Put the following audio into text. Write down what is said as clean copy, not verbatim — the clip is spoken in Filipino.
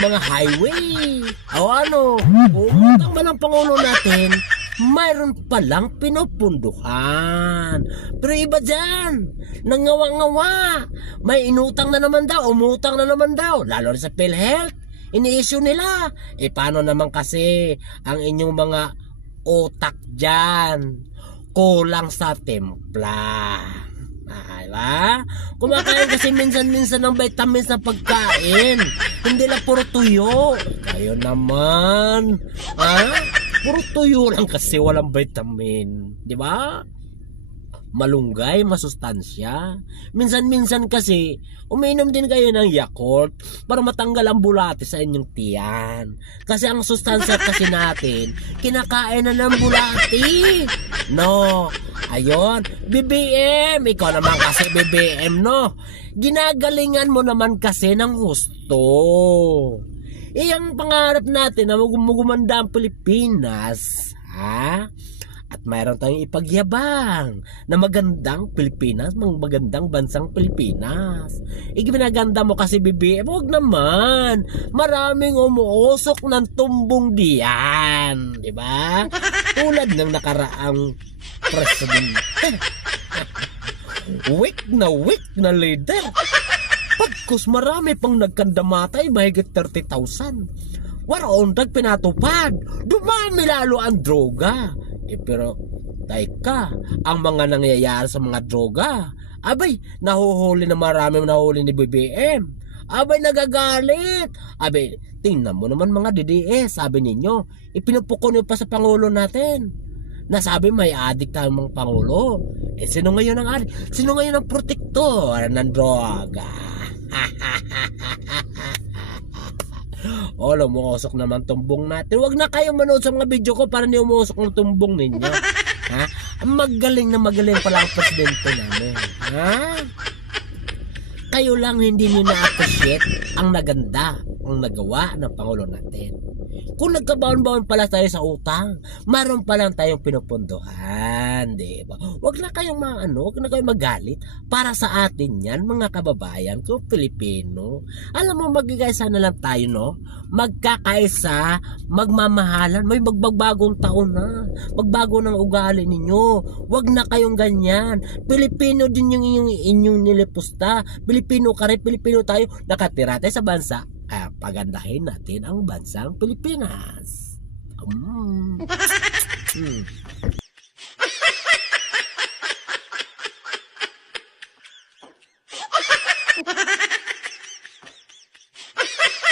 mga highway. O ano, umutang man ang Pangulo natin, mayroon palang pinupunduhan. Pero iba dyan, nangawa-ngawa. May inutang na naman daw, umutang na naman daw, lalo na sa PhilHealth. Ini-issue nila. Paano naman kasi ang inyong mga utak dyan? Kulang sa timpla. Diba? Kumakain kasi minsan-minsan ng vitamins na pagkain. Hindi lang puro tuyo. Kayo naman. Puro tuyo lang kasi walang vitamin. Diba? Malunggay, masustansya. Minsan-minsan kasi, uminom din kayo ng Yakult para matanggal ang bulate sa inyong tiyan. Kasi ang sustansya kasi natin, kinakain na ng bulate. No, ayun, BBM, ikaw naman kasi BBM, no? Ginagalingan mo naman kasi ng gusto. Ang pangarap natin na gumanda ang Pilipinas, ha? At mayroon tayong ipagyabang na magandang Pilipinas, magandang bansang Pilipinas. Ginaganda mo kasi BBM, huwag naman. Maraming umuusok ng tumbong diyan, di ba? Tulad ng nakaraang presidente. Weak na leader. Pagkus marami pang nagkandamatay, mahigit 30,000. Waraondag pinatupad. Dumami lalo ang droga. Pero teka, ang mga nangyayari sa mga droga, abay, nahuhuli na maraming nahuli ni BBM. Abay, nagagalit. Abay, tingnan mo naman mga DDS, sabi ninyo, ipinupuko niyo pa sa Pangulo natin. Nasabi may adik tayong mga Pangulo. Sino ngayon ang adik? Sino ngayon ang protektor ng droga? Lumusok naman tumbong natin. Huwag na kayo manood sa mga video ko para hindi umusok ng tumbong ninyo. Magaling pala ang presidente namin. Kayo lang hindi nyo na-appreciate ang naganda, ang nagawa ng Pangulo natin. Kung nagkabaon-baon pala tayo sa utang, maroon pa lang tayong pinupunduhan, di ba? Huwag na kayong magalit. Para sa atin yan, mga kababayan ko, Pilipino. Alam mo, magkakaisa na lang tayo, no? Magkakaisa, magmamahalan, may magbagong taon na. Magbago ng ugali ninyo. Huwag na kayong ganyan. Pilipino din yung inyong nilipusta. Pilipino ka rin, Pilipino tayo. Nakatira tayo sa bansa. Pagandahin natin ang bansang Pilipinas.